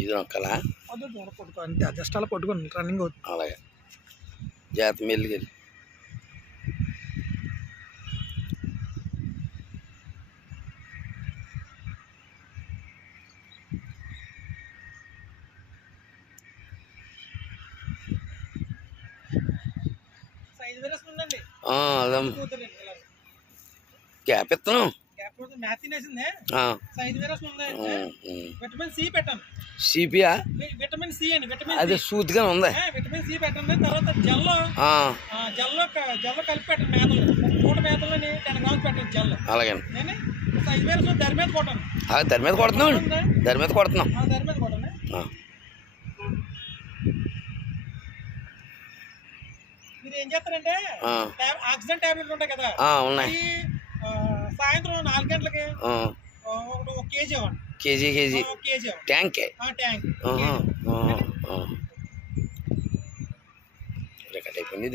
ఇది నొక్కలా పట్టుకో అంతే, జస్ట్ అలా పట్టుకోండి, రన్నింగ్ అవుతుంది. అలాగే జాగ్రత్త మెల్లిగెళ్ళి. అదే గ్యాప్ ఇస్తున్నాం. సిపియా అదే సూతిగా ఉంది. విటమిన్ సి పెట్టండి. తర్వాత జల్లో కలిపి పెట్టండి. మేతలు పూట మేతలని 10 grams పెట్టండి జల్లో. అలాగే దాని మీద కొట్టండి. దాని మీద కొడుతున్నాం. దాని మీద కొడుతున్నాం. దాని మీద కొట్టండి. మీరు ఏం చేస్తారంటే ఆక్సిజన్ టాబ్లెట్లు ఉంటాయి కదా, ఉన్నాయి. సాయంత్రం 4 గంటలకి 1 కేజీ ఇవ్వండి. కేజీ ట్యాంక్ రికార్డ్ అయిపోయింది.